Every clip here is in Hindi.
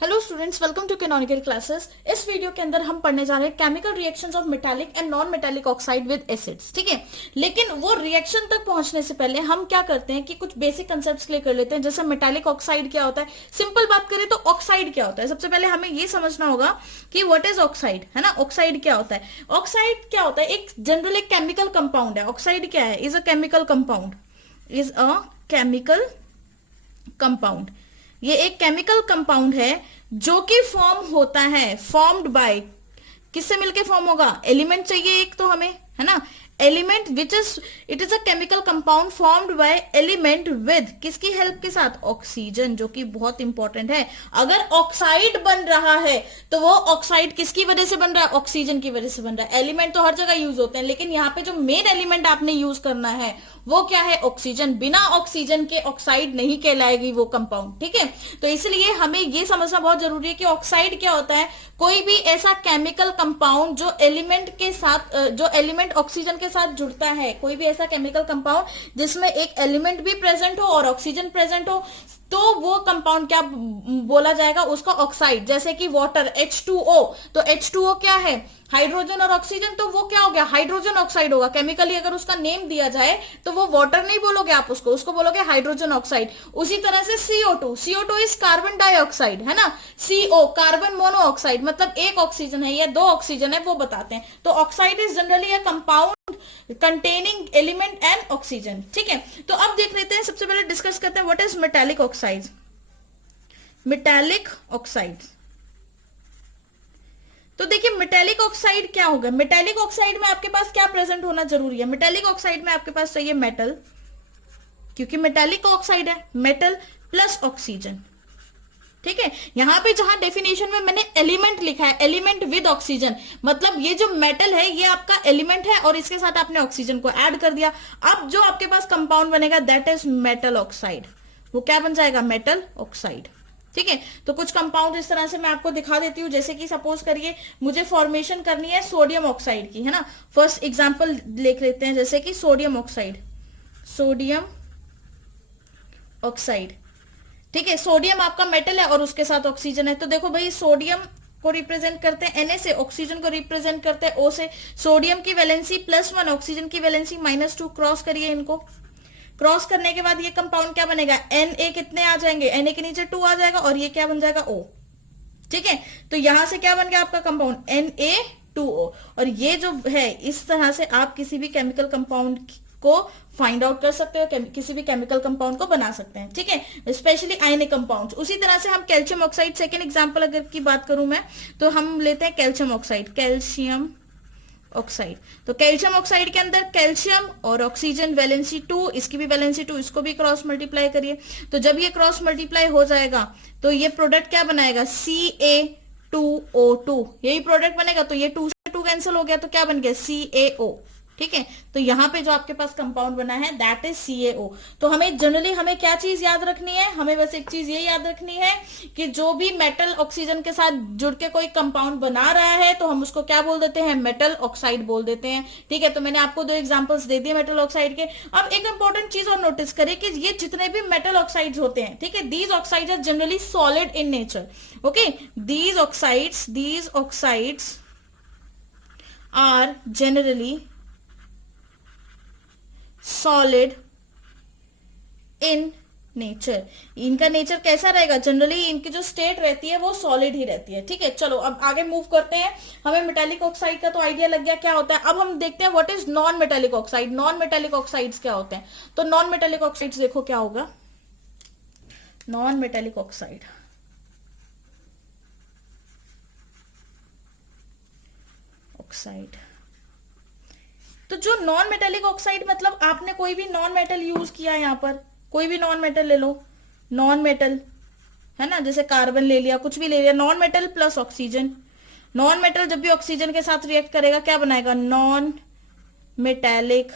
Hello students, welcome to canonical classes. इस वीडियो के अंदर हम पढ़ने जा रहे हैं chemical reactions of metallic and non metallic oxide with acids. ठीक है, लेकिन वो रिएक्शन तक पहुंचने से पहले हम क्या करते हैं कि कुछ बेसिक कंसेप्ट्स क्लियर कर लेते हैं। जैसे मेटालिक ऑक्साइड क्या होता है, सिंपल बात करें तो ऑक्साइड क्या होता है। सबसे पहले हमें ये समझना होगा कि व्हाट इज ऑक्साइड, है ना। ऑक्साइड क्या होता है? ऑक्साइड क्या होता है? एक जनरल एक केमिकल कंपाउंड है। ऑक्साइड क्या है? Is a chemical compound, is a chemical compound. ये एक केमिकल कंपाउंड है जो कि फॉर्म होता है, फॉर्म्ड बाय, किससे मिलके फॉर्म होगा? एलिमेंट चाहिए एक तो हमें, है ना। Element which is, it is a chemical compound formed by element with, किसकी हेल्प के साथ? ऑक्सीजन, जो कि बहुत इंपॉर्टेंट है। अगर ऑक्साइड बन रहा है तो वो ऑक्साइड किसकी वजह से बन रहा है? ऑक्सीजन की वजह से बन रहा है। एलिमेंट तो हर जगह यूज होते हैं, लेकिन यहाँ पे जो मेन एलिमेंट आपने यूज करना है वो क्या है? ऑक्सीजन। बिना ऑक्सीजन के ऑक्साइड नहीं कहलाएगी वो कंपाउंड। ठीक है, तो इसलिए हमें ये समझना बहुत जरूरी है कि ऑक्साइड क्या होता है। कोई भी ऐसा केमिकल कंपाउंड जो एलिमेंट के साथ, जो एलिमेंट ऑक्सीजन के साथ जुड़ता है, कोई भी ऐसा केमिकल कंपाउंड जिसमें एक एलिमेंट भी प्रेजेंट हो और ऑक्सीजन प्रेजेंट हो, तो वो कंपाउंड क्या बोला जाएगा? उसका ऑक्साइड। जैसे कि वाटर H2O, तो H2O क्या है? हाइड्रोजन और ऑक्सीजन, तो वो क्या हो गया? हाइड्रोजन ऑक्साइड होगा। केमिकली अगर उसका नेम दिया जाए तो वो वाटर नहीं बोलोगे आप, उसको बोलोगे हाइड्रोजन ऑक्साइड। उसी तरह से CO2, CO2 is carbon dioxide, है ना। CO कार्बन मोनोऑक्साइड, मतलब एक ऑक्सीजन है या दो ऑक्सीजन है वो बताते हैं। तो oxide is generally a compound containing element and oxygen. ठीक है, तो अब देख लेते हैं, सबसे पहले डिस्कस करते हैं what is metallic oxide. Metallic oxide, तो देखिए मेटेलिक ऑक्साइड क्या होगा। मेटेलिक ऑक्साइड में आपके पास क्या प्रेजेंट होना जरूरी है? मेटेलिक ऑक्साइड में आपके पास चाहिए मेटल, क्योंकि मेटेलिक ऑक्साइड है, मेटल प्लस ऑक्सीजन। ठीक है, यहां पे जहां डेफिनेशन में मैंने एलिमेंट लिखा है, एलिमेंट विद ऑक्सीजन, मतलब ये जो मेटल है ये आपका एलिमेंट है और इसके साथ आपने ऑक्सीजन को ऐड कर दिया। अब जो आपके पास कंपाउंड बनेगा दैट इज मेटल ऑक्साइड। वो क्या बन जाएगा? Metal oxide. ठीक है, तो कुछ कंपाउंड इस तरह से मैं आपको दिखा देती हूँ। जैसे कि सपोज करिए मुझे फॉर्मेशन करनी है सोडियम ऑक्साइड की, है ना। फर्स्ट एग्जांपल लिख लेते हैं, जैसे कि सोडियम ऑक्साइड, सोडियम ऑक्साइड। ठीक है, सोडियम आपका मेटल है और उसके साथ ऑक्सीजन है। तो देखो भाई, सोडियम को रिप्रेजेंट करते हैं Na से, ऑक्सीजन को रिप्रेजेंट करते हैं O से। सोडियम की वैलेंसी +1, ऑक्सीजन की वैलेंसी -2। क्रॉस करिए इनको। क्रॉस करने के बाद ये कंपाउंड क्या बनेगा? Na कितने आ जाएंगे? Na के नीचे 2 आ जाएगा और ये क्या बन जाएगा? O। ठीक है, तो यहां से क्या बन गया आपका कंपाउंड? Na2O। और ये जो है, इस तरह से आप किसी भी केमिकल कंपाउंड को फाइंड आउट कर सकते हो, किसी भी केमिकल कंपाउंड को बना सकते हैं। ठीक है, स्पेशली आयनिक कंपाउंड। उसी तरह से हम कैल्शियम ऑक्साइड, सेकेंड एग्जांपल अगर की बात करूं मैं, तो हम लेते हैं कैल्शियम ऑक्साइड, कैल्शियम ऑक्साइड। तो कैल्शियम ऑक्साइड के अंदर कैल्शियम और ऑक्सीजन वैलेंसी 2, इसकी भी वैलेंसी 2, इसको भी क्रॉस मल्टीप्लाई करिए। तो जब ये क्रॉस मल्टीप्लाई हो जाएगा तो ये प्रोडक्ट क्या बनाएगा? Ca2O2, यही प्रोडक्ट बनेगा। तो ये 2 से 2 कैंसिल हो गया तो क्या बन गया? CaO। ठीक है, तो यहां पे जो आपके पास कंपाउंड बना है दैट इज CaO। तो हमें जनरली हमें क्या चीज याद रखनी है? हमें बस एक चीज ये याद रखनी है कि जो भी मेटल ऑक्सीजन के साथ जुड़ के कोई कंपाउंड बना रहा है तो हम उसको क्या बोल देते हैं? मेटल ऑक्साइड बोल देते हैं। ठीक है, तो मैंने आपको 2 एग्जांपल्स दे दिए मेटल ऑक्साइड के। अब एक इंपॉर्टेंट चीज और नोटिस करें कि ये जितने भी मेटल ऑक्साइड्स होते हैं, ठीक है, these oxides are generally solid in nature. Okay, these oxides are generally solid in nature. इनका नेचर कैसा रहेगा? जनरली इनकी जो स्टेट रहती है वो सॉलिड ही रहती है। ठीक है, चलो अब आगे मूव करते हैं। हमें मेटालिक ऑक्साइड का तो आइडिया लग गया क्या होता है। अब हम देखते हैं what is non metallic oxide. Non metallic oxides क्या होते हैं? तो नॉन मेटालिक ऑक्साइड्स देखो क्या होगा। नॉन मेटालिक ऑक्साइड, तो जो नॉन मेटेलिक ऑक्साइड, मतलब आपने कोई भी नॉन मेटल यूज किया है, यहां पर कोई भी नॉन मेटल ले लो, नॉन मेटल, है ना, जैसे कार्बन ले लिया, कुछ भी ले लिया, non metal plus oxygen. Non metal जब भी ऑक्सीजन के साथ रिएक्ट करेगा क्या बनाएगा? नॉन मेटेलिक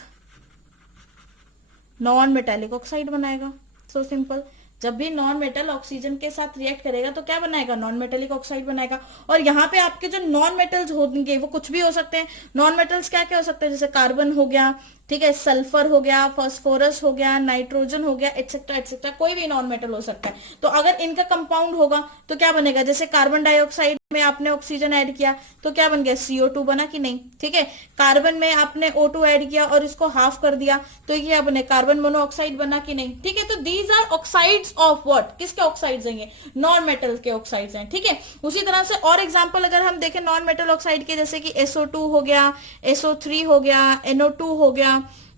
ऑक्साइड बनाएगा। So simple. जब भी नॉन मेटल ऑक्सीजन के साथ रिएक्ट करेगा तो क्या बनाएगा, नॉन मेटेलिक ऑक्साइड बनाएगा। और यहाँ पे आपके जो नॉन मेटल्स होंगे वो कुछ भी हो सकते हैं। नॉन मेटल्स क्या क्या हो सकते हैं, जैसे कार्बन हो गया, ठीक है, सल्फर हो गया, फास्फोरस हो गया, नाइट्रोजन हो गया, एटसेट्रा एटसेट्रा, कोई भी नॉन मेटल हो सकता है। तो अगर इनका कंपाउंड होगा तो क्या बनेगा, जैसे कार्बन डाइऑक्साइड में आपने ऑक्सीजन ऐड किया तो क्या बन गया, CO2 बना कि नहीं, ठीक है। कार्बन में आपने O2 ऐड किया और इसको हाफ कर दिया तो ये क्या बने, कार्बन मोनोऑक्साइड बना कि नहीं, ठीक है। तो these are oxides of what, किसके ऑक्साइड्स हैं, ये नॉन मेटल के ऑक्साइड्स हैं, ठीक है। उसी तरह से और एग्जांपल अगर हम देखें नॉन मेटल ऑक्साइड के, जैसे कि SO2 हो गया, SO3 हो गया, NO2 हो गया,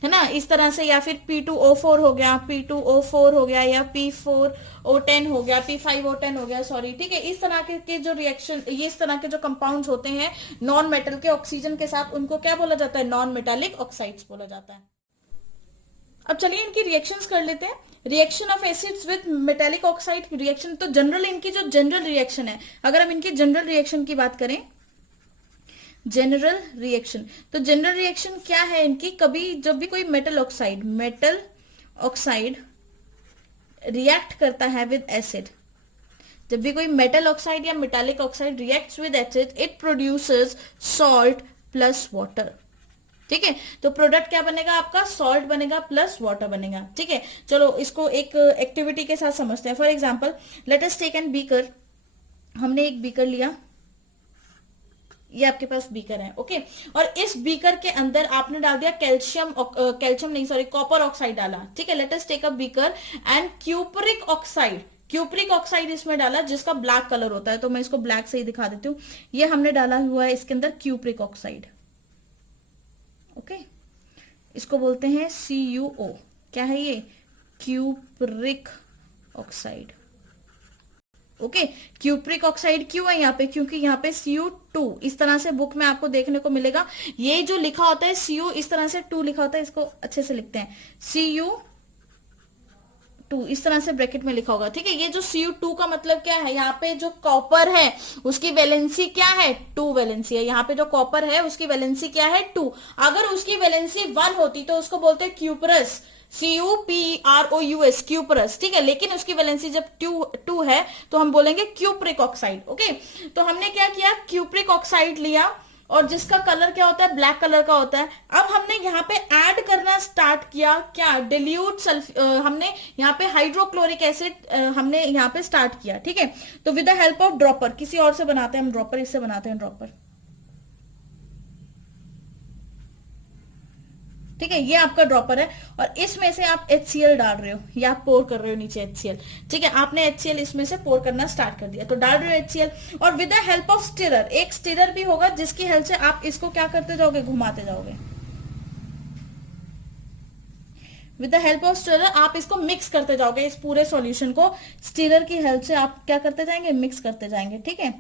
है ना, इस तरह से, या फिर P2O4 हो गया, P2O4 हो गया, या P4O10 हो गया, P5O10 हो गया, सॉरी, ठीक है। इस तरह के जो रिएक्शन, ये इस तरह के जो कंपाउंड्स होते हैं नॉन मेटल के ऑक्सीजन के साथ, उनको क्या बोला जाता है, नॉन मेटालिक ऑक्साइड्स बोला जाता है। अब चलिए इनकी रिएक्शंस कर लेते हैं। Reaction of acids with metallic oxide reaction, तो जनरल इनकी जो जनरल रिएक्शन है, अगर हम इनकी जनरल रिएक्शन की बात करें, जनरल रिएक्शन, तो जनरल रिएक्शन क्या है इनकी, कभी जब भी कोई मेटल ऑक्साइड रिएक्ट करता है विद एसिड, जब भी कोई मेटल ऑक्साइड या metallic oxide reacts with acid, it produces salt plus water, ठीक है। तो प्रोडक्ट क्या बनेगा आपका, सॉल्ट बनेगा प्लस वाटर बनेगा, ठीक है। चलो इसको एक एक्टिविटी के साथ समझते हैं। For example let us take an beaker, हमने एक बीकर लिया, ये आपके पास बीकर है, ओके। और इस बीकर के अंदर आपने डाल दिया कैल्शियम नहीं, सॉरी, कॉपर ऑक्साइड डाला, ठीक है। Let us take a beaker and cupric oxide इसमें डाला, जिसका ब्लैक कलर होता है, तो मैं इसको ब्लैक से ही दिखा देती हूँ। ये हमने डाला हुआ है इसके अंदर क्यूप्रिक ऑक्साइड, ओके। इसको बोलते हैं CuO, क्या है ये, cupric oxide, okay. Cupric oxide क्यों है यहाँ पे, क्योंकि यहाँ पे Cu2 इस तरह से बुक में आपको देखने को मिलेगा, ये जो लिखा होता है Cu इस तरह से 2 लिखा होता है, इसको अच्छे से लिखते हैं Cu2, इस तरह से ब्रैकेट में लिखा होगा, ठीक है। ये जो Cu2 का मतलब क्या है, यहाँ पे जो कॉपर है उसकी वैलेंसी क्या है, 2 वैलेंसी है। यहाँ पे जो कॉपर है उसकी वैलेंसी क्या है, 2। अगर उसकी वैलेंसी 1 होती तो उसको बोलते हैं क्यूपरस, CuProus, क्यूपरस, ठीक है। लेकिन उसकी वैलेंसी जब 2 है तो हम बोलेंगे क्यूप्रिक ऑक्साइड, ओके। तो हमने क्या किया, क्यूप्रिक ऑक्साइड लिया और जिसका कलर क्या होता है, ब्लैक कलर का होता है। अब हमने यहाँ पे ऐड करना स्टार्ट किया, क्या, डिल्यूट हमने यहाँ पे हाइड्रोक्लोरिक एसिड हमने यहाँ पे स्टार्ट किया, ठीक है। तो with the help of dropper, किसी और से बनाते हैं हम ड्रॉपर, इससे बनाते हैं ड्रॉपर, ठीक है। ये आपका ड्रॉपर है और इसमें से आप HCl डाल रहे हो या आप पोर कर रहे हो नीचे HCl, ठीक है। आपने HCl इसमें से पोर करना स्टार्ट कर दिया, तो डाल रहे हो HCl और with the help of stirrer, एक स्टिरर भी होगा जिसकी हेल्प से आप इसको क्या करते जाओगे, घुमाते जाओगे। With the help of stirrer आप इसको मिक्स करते जाओगे, इस पूरे सॉल्यूशन को स्टिरर की हेल्प से आप क्या करते जाएंगे, मिक्स करते जाएंगे, ठीक है।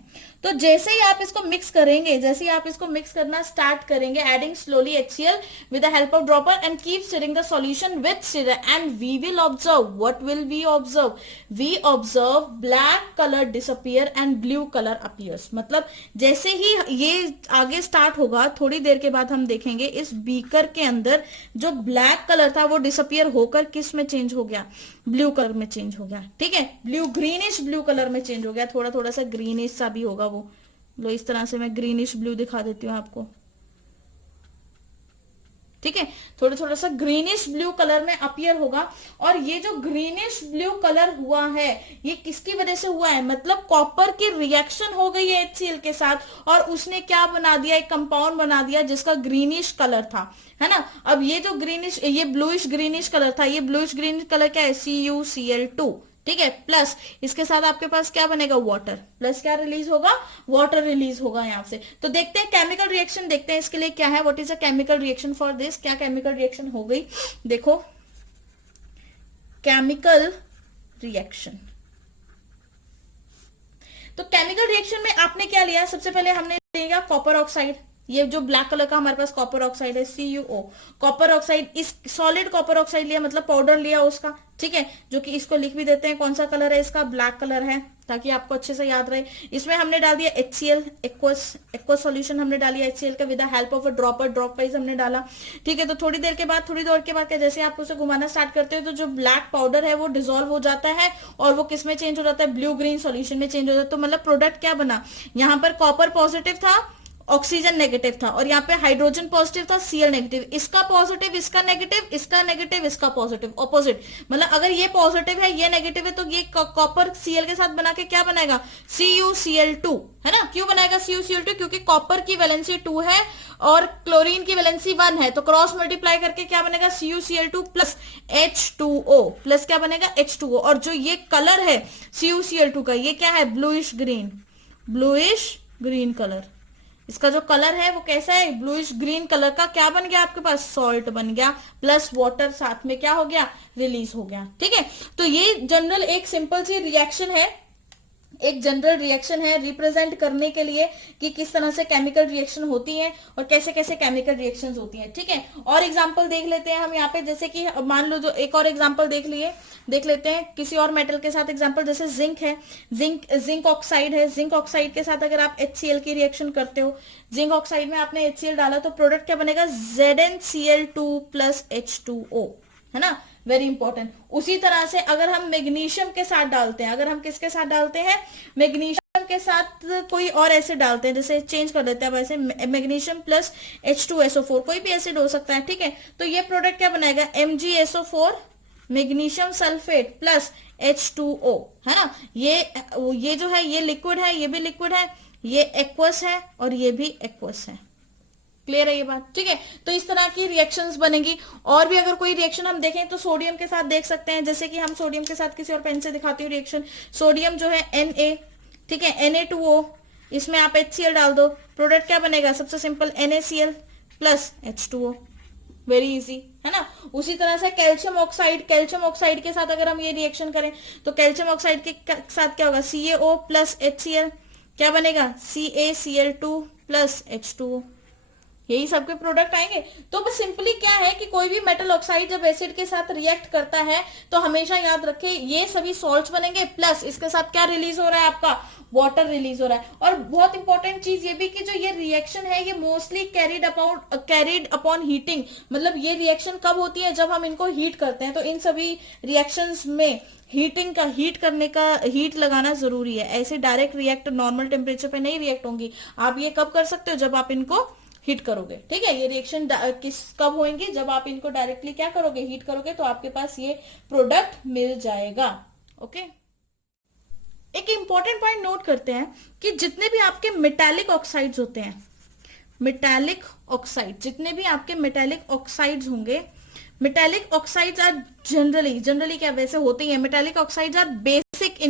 तो जैसे ही आप इसको मिक्स करेंगे, जैसे ही आप इसको मिक्स करना स्टार्ट करेंगे, adding slowly HCl with the help of dropper and keep stirring the solution with stirrer, and we will observe, what will we observe, we observe black colour disappear and blue colour appears. मतलब जैसे ही ये आगे स्टार्ट होगा, थोड़ी देर के बाद हम देखेंगे इस बीकर के अंदर जो ब्लैक कलर था वो डिसअपियर होकर किस में चेंज हो गया, ब्लू कलर में चेंज हो गया, ठीक है। ब्लू, ग्रीनिश ब्लू कलर में चेंज हो गया, थोड़ा थोड़ा सा ग्रीनिश सा भी होगा वो, लो इस तरह से मैं ग्रीनिश ब्लू दिखा देती हूँ आपको, ठीक है। थोड़ा थोड़ा सा ग्रीनिश ब्लू कलर में अपीयर होगा। और ये जो ग्रीनिश ब्लू कलर हुआ है ये किसकी वजह से हुआ है, मतलब कॉपर की रिएक्शन हो गई है HCl के साथ और उसने क्या बना दिया, एक कंपाउंड बना दिया जिसका ग्रीनिश कलर था, है ना। अब ये जो ग्रीनिश, ये ब्लूइश ग्रीनिश कलर था, ये ब्लूइश ग्रीनिश कलर क्या है, CuCl2, ठीक है। प्लस इसके साथ आपके पास क्या बनेगा, वाटर, प्लस क्या रिलीज होगा, वाटर रिलीज होगा यहाँ से। तो देखते हैं केमिकल रिएक्शन, देखते हैं इसके लिए क्या है, what is a chemical reaction for this, क्या केमिकल रिएक्शन हो गई, देखो केमिकल रिएक्शन। तो केमिकल रिएक्शन में आपने क्या लिया, सबसे पहले हमने लिया कॉपर ऑक्साइड, ये जो ब्लैक कलर का हमारे पास कॉपर ऑक्साइड है CuO, कॉपर ऑक्साइड, इस सॉलिड कॉपर ऑक्साइड लिया मतलब पाउडर लिया उसका, ठीक है, जो कि इसको लिख भी देते हैं कौन सा कलर है इसका, ब्लैक कलर है, ताकि आपको अच्छे से याद रहे। इसमें हमने डाल दिया HCl, एक्वस सॉल्यूशन हमने डाली HCl का with the help of a dropper, drop wise हमने डाला, ठीक है। तो थोड़ी देर के बाद क्या, जैसे आप उसे घुमाना स्टार्ट करते हो तो जो ब्लैक पाउडर है वो डिसॉल्व हो जाता है और वो किस में चेंज हो जाता है, ब्लू ग्रीन सॉल्यूशन में चेंज हो जाता है। तो मतलब प्रोडक्ट क्या बना, यहाँ पर कॉपर पॉजिटिव था, ऑक्सीजन नेगेटिव था, और यहाँ पे हाइड्रोजन पॉजिटिव था, Cl नेगेटिव, इसका पॉजिटिव, इसका नेगेटिव, इसका नेगेटिव, इसका पॉजिटिव, ऑपोजिट। मतलब अगर ये पॉजिटिव है ये नेगेटिव है तो ये कॉपर Cl के साथ बना के क्या बनाएगा, CuCl2, है ना। क्यों बनाएगा CuCl2, क्योंकि कॉपर की वैलेंसी 2 है और क्लोरीन की वैलेंसी 1 है, तो क्रॉस मल्टीप्लाई करके क्या बनेगा, CuCl2 प्लस H2O, प्लस क्या बनेगा H2O। और जो ये कलर है CuCl2 का, ये क्या है, ब्लूइश ग्रीन कलर, इसका जो कलर है वो कैसा है, ब्लूइश ग्रीन कलर का। क्या बन गया आपके पास, सॉल्ट बन गया, प्लस वाटर साथ में क्या हो गया, रिलीज हो गया, ठीक है। तो ये जनरल एक सिंपल सी रिएक्शन है, एक जनरल रिएक्शन है रिप्रेजेंट करने के लिए कि किस तरह से केमिकल रिएक्शन होती है और कैसे कैसे केमिकल रिएक्शंस होती हैं, ठीक है। और एग्जांपल देख लेते हैं हम यहाँ पे, जैसे कि मान लो जो एक और एग्जांपल देख लेते हैं किसी और मेटल के साथ। एग्जांपल जैसे जिंक है, जिंक ऑक्साइड है, जिंक ऑक्साइड के साथ अगर आप HCl की रिएक्शन करते हो, जिंक ऑक्साइड में आपने HCl डाला तो प्रोडक्ट क्या बनेगा, ZnCl2 प्लस H2O, है ना, वेरी इंपॉर्टेंट। उसी तरह से अगर हम मैग्नीशियम के साथ डालते हैं, अगर हम किसके साथ डालते हैं, मैग्नीशियम के साथ कोई और एसिड डालते हैं, जैसे चेंज कर देते हैं वैसे, मैग्नीशियम प्लस H2SO4, कोई भी एसिड हो सकता है, ठीक है। तो ये प्रोडक्ट क्या बनाएगा, MgSO4 magnesium sulphate plus H2O, है ना। ये जो है ये लिक्विड है, ये भी लिक्विड है, ये एक्वस है और ये भी एक्वस है। क्लियर है ये बात, ठीक है। तो इस तरह की रिएक्शंस बनेगी। और भी अगर कोई रिएक्शन हम देखें तो सोडियम के साथ देख सकते हैं, जैसे कि हम सोडियम के साथ किसी और पेन से दिखाती हूँ रिएक्शन। सोडियम जो है Na, ठीक है, Na2O, इसमें आप HCl डाल दो, प्रोडक्ट क्या बनेगा, सबसे simple NaCl plus H2O, very easy, है ना। उसी तरह से कैल्शियम ऑक्साइड के साथ अगर हम ये रिएक्शन करें तो कैल्शियम ऑक्साइड के साथ क्या होगा, CaO प्लस HCl, क्या बनेगा, CaCl2 प्लस H2O, यही सबके प्रोडक्ट आएंगे। तो बस सिंपली क्या है कि कोई भी मेटल ऑक्साइड जब एसिड के साथ रिएक्ट करता है तो हमेशा याद रखें ये सभी सॉल्ट्स बनेंगे, प्लस इसके साथ क्या रिलीज हो रहा है, आपका वाटर रिलीज हो रहा है। और बहुत इंपॉर्टेंट चीज ये भी कि जो ये रिएक्शन है ये मोस्टली कैरिड अपॉन हीटिंग, मतलब ये रिएक्शन कब होती है, जब हम इनको हीट करते हैं। तो इन सभी रिएक्शंस में हीट लगाना जरूरी है। ऐसे डायरेक्ट रिएक्ट नॉर्मल टेम्परेचर पे नहीं रिएक्ट होंगी। आप ये कब कर सकते हो, जब आप इनको हीट करोगे, ठीक है। ये रिएक्शन कब होंगी, जब आप इनको डायरेक्टली क्या करोगे, हीट करोगे, तो आपके पास ये प्रोडक्ट मिल जाएगा, ओके। एक इंपॉर्टेंट पॉइंट नोट करते हैं कि जितने भी आपके मेटालिक ऑक्साइड्स होते हैं, मेटालिक ऑक्साइड, जितने भी आपके मेटालिक ऑक्साइड्स होंगे, मेटालिक ऑक्साइड्स आर जनरली क्या वैसे होते ही है, metallic oxides are basic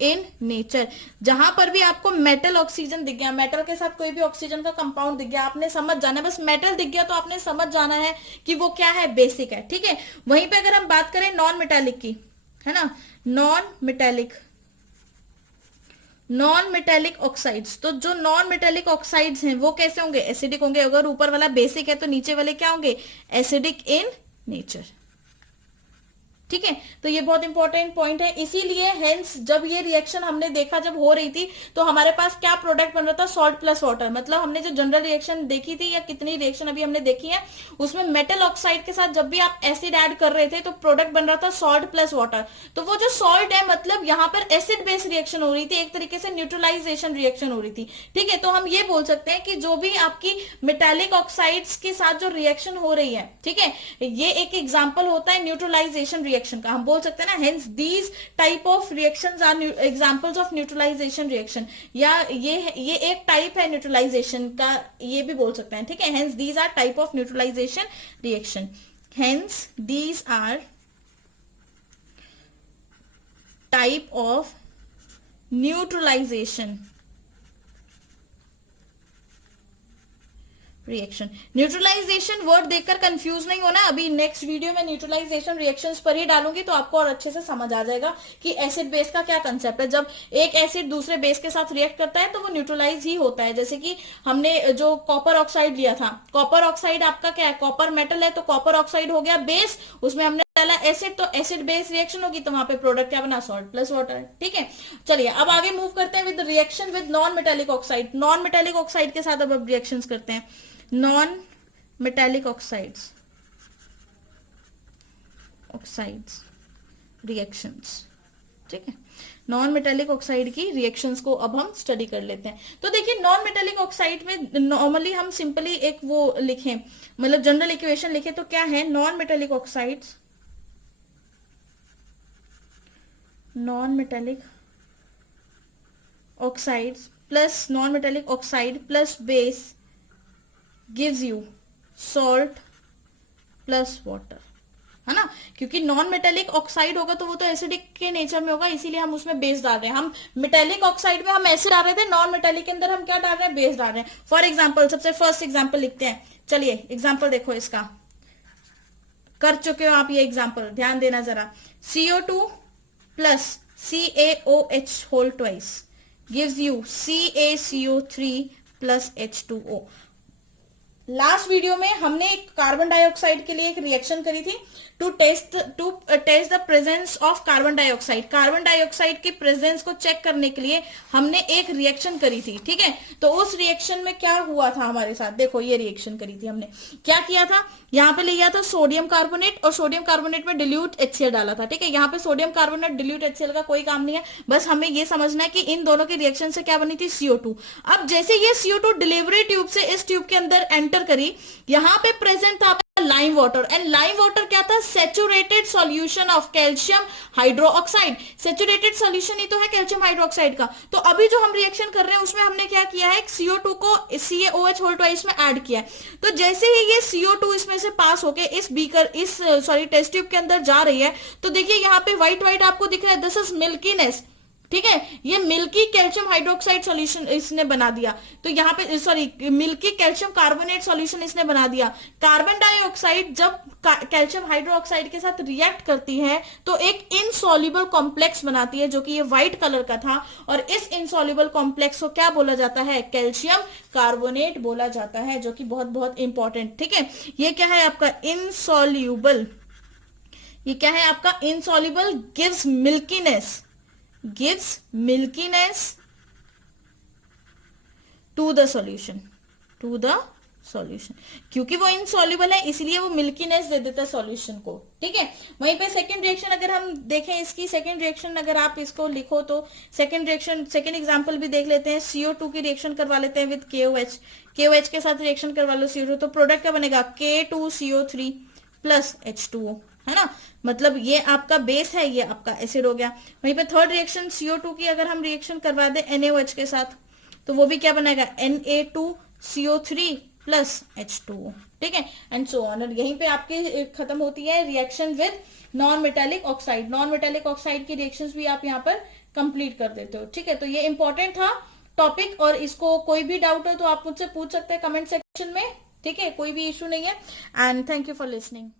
in nature. जहां पर भी आपको मेटल ऑक्सीजन दिख गया, मेटल के साथ कोई भी ऑक्सीजन का कंपाउंड दिख गया, आपने समझ जाना है, बस मेटल दिख गया तो आपने समझ जाना है कि वो क्या है, बेसिक है, ठीक है। वहीं पे अगर हम बात करें नॉन मेटालिक की, है ना, नॉन मेटालिक ऑक्साइड्स, तो जो नॉन मेटालिक ऑक्साइड्स हैं वो कैसे होंगे, एसिडिक होंगे। अगर ऊपर वाला बेसिक है तो नीचे वाले क्या होंगे, एसिडिक इन नेचर, ठीक है। तो ये बहुत इंपॉर्टेंट पॉइंट है। इसीलिए हेंस जब ये रिएक्शन हमने देखा, जब हो रही थी, तो हमारे पास क्या प्रोडक्ट बन रहा था, सॉल्ट प्लस वाटर। मतलब हमने जो जनरल रिएक्शन देखी थी या कितनी रिएक्शन अभी हमने देखी है, उसमें मेटल ऑक्साइड के साथ जब भी आप एसिड ऐड कर रहे थे तो प्रोडक्ट बन रहा था सॉल्ट प्लस वाटर। तो वो जो सॉल्ट है, मतलब यहाँ पर एसिड बेस रिएक्शन हो रही थी, एक तरीके से न्यूट्रलाइजेशन रिएक्शन हो रही थी, ठीक है। तो हम ये बोल सकते हैं कि जो भी आपकी मेटालिक ऑक्साइड्स के साथ जो रिएक्शन हो रही है, ठीक है, ये एक एग्जाम्पल होता है न्यूट्रलाइजेशन रिएक्शन का, हम बोल सकते हैं ना। Hence these type of reactions are examples of neutralisation reaction, या ये एक टाइप है न्यूट्रलाइजेशन का, ये भी बोल सकते हैं, ठीक है। Hence these are type of neutralisation reaction, hence these are type of neutralisation reaction. Neutralisation word देखकर कंफ्यूज नहीं होना, अभी नेक्स्ट वीडियो में न्यूट्रलाइजेशन रिएक्शंस पर ही डालूंगी तो आपको और अच्छे से समझ आ जाएगा कि एसिड बेस का क्या कंसेप्ट है। जब एक एसिड दूसरे बेस के साथ रिएक्ट करता है तो वो न्यूट्रलाइज ही होता है। जैसे कि हमने जो कॉपर ऑक्साइड लिया था, कॉपर ऑक्साइड आपका क्या है, कॉपर मेटल है, तो कॉपर ऑक्साइड हो गया बेस, उसमें हमने डाला एसिड, तो एसिड बेस रिएक्शन होगी, तो वहां पे प्रोडक्ट क्या बना, सॉल्ट प्लस वाटर। ठीक है, चलिए अब आगे मूव करते हैं with reaction with non metallic oxide. Non metallic oxide के साथ अब रिएक्शंस करते हैं। Non metallic oxides reactions. ठीक है, नॉन मेटेलिक ऑक्साइड की रिएक्शंस को अब हम स्टडी कर लेते हैं। तो देखिए नॉन मेटेलिक ऑक्साइड में नॉर्मली हम सिंपली एक वो लिखें, मतलब जनरल इक्वेशन लिखें तो क्या है, non metallic oxides plus non metallic oxide plus base gives you salt plus water, है ना। क्योंकि नॉन मेटेलिक ऑक्साइड होगा तो वो तो एसिडिक के नेचर में होगा, इसीलिए हम उसमें बेस डाल रहे हैं। हम मेटेलिक ऑक्साइड में हम एसिड डाल रहे थे, नॉन मेटेलिक के अंदर हम क्या डाल रहे हैं, बेस डाल रहे हैं। फॉर एग्जाम्पल सबसे फर्स्ट एग्जाम्पल लिखते हैं। चलिए एग्जाम्पल देखो, इसका कर चुके हो आप ये एग्जाम्पल, ध्यान देना जरा। CO2 plus CaOH whole twice gives you CaCO3 plus H2O। Last video में हमने एक कार्बन डाइऑक्साइड के लिए एक रिएक्शन करी थी to test the presence of carbon dioxide. Carbon dioxide की प्रेजेंस को चेक करने के लिए हमने एक रिएक्शन करी थी। ठीक है, तो उस रिएक्शन में क्या हुआ था हमारे साथ, देखो ये रिएक्शन करी थी हमने, क्या किया था, यहाँ पे लिया था सोडियम कार्बोनेट और सोडियम कार्बोनेट में डिल्यूट HCl डाला था। ठीक है, यहाँ पे सोडियम कार्बोनेट डिल्यूट HCl का कोई काम नहीं है, बस हमें ये समझना है कि इन दोनों की रिएक्शन से क्या बनी थी, CO2। अब जैसे ये CO2 डिलीवरी ट्यूब से इस ट्यूब के अंदर एंटर करी, यहाँ पे प्रेजेंट था lime water, and lime water क्या था, saturated solution of calcium hydroxide. Saturated solution ही तो है कैल्शियम हाइड्रोक्साइड का। तो अभी जो हम रिएक्शन कर रहे हैं उसमें हमने क्या किया है, CO2 को CaOH होल ट्वाइस में ऐड किया है। तो जैसे ही ये CO2 इसमें से पास होके इस बीकर टेस्ट ट्यूब के अंदर जा रही है, तो देखिए यहाँ पे व्हाइट व्हाइट आपको दिख रहा है, दिस इज मिल्कीनेस। ठीक है, ये मिल्की कैल्शियम हाइड्रोक्साइड सॉल्यूशन इसने बना दिया। तो यहाँ पे मिल्की कैल्शियम कार्बोनेट सॉल्यूशन इसने बना दिया। कार्बन डाइऑक्साइड जब कैल्शियम हाइड्रोक्साइड के साथ रिएक्ट करती है तो एक इनसॉल्युबल कॉम्प्लेक्स बनाती है, जो कि ये व्हाइट कलर का था, और इस इनसॉल्युबल कॉम्प्लेक्स को क्या बोला जाता है, कैल्शियम कार्बोनेट बोला जाता है, जो कि बहुत बहुत इंपॉर्टेंट। ठीक है, ये क्या है आपका इनसॉल्युबल, ये क्या है आपका insoluble, gives milkiness to the solution। क्योंकि वो इनसॉल्युबल है इसलिए वो मिल्कीनेस दे देता है सॉल्यूशन को। ठीक है, वहीं पे सेकंड रिएक्शन अगर हम देखें, इसकी सेकंड रिएक्शन अगर आप इसको लिखो तो सेकंड एग्जांपल भी देख लेते हैं। CO2 की रिएक्शन करवा लेते हैं विद KOH के साथ रिएक्शन करवा लो CO2, तो प्रोडक्ट क्या बनेगा, K2CO3 प्लस H2O, है ना। मतलब ये आपका बेस है, ये आपका एसिड हो गया। वहीं पे थर्ड रिएक्शन CO2 की अगर हम रिएक्शन करवा दें NaOH के साथ, तो वो भी क्या बनेगा, Na2CO3 प्लस H2O। ठीक है, एंड सो ऑन। यहीं पे आपकी खत्म होती है reaction with non metallic oxide. Non metallic oxide की रिएक्शंस भी आप यहाँ पर कंप्लीट कर देते हो। ठीक है, तो ये इंपॉर्टेंट था टॉपिक, और इसको कोई भी डाउट हो तो आप मुझसे पूछ सकते हैं कमेंट सेक्शन में। ठीक है, कोई भी इशू नहीं है, and thank you for listening.